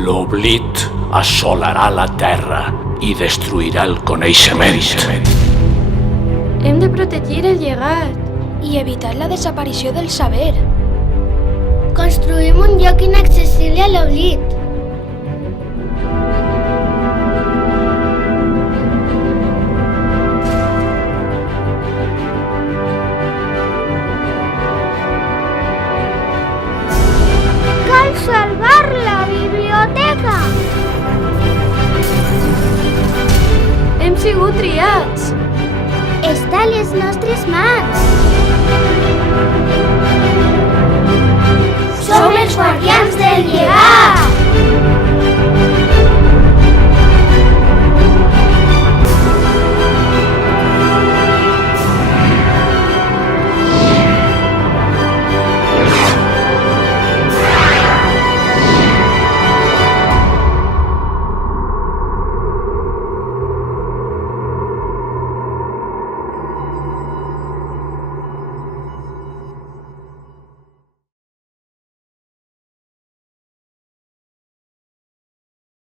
L'oblit assolarà la terra i destruirà el coneixement. Hem de protegir el llegat. I evitar la desaparició del saber. Construïm un lloc inaccessible a l'oblit. Cal salvar la biblioteca! Hem sigut triats. Està a les nostres mans.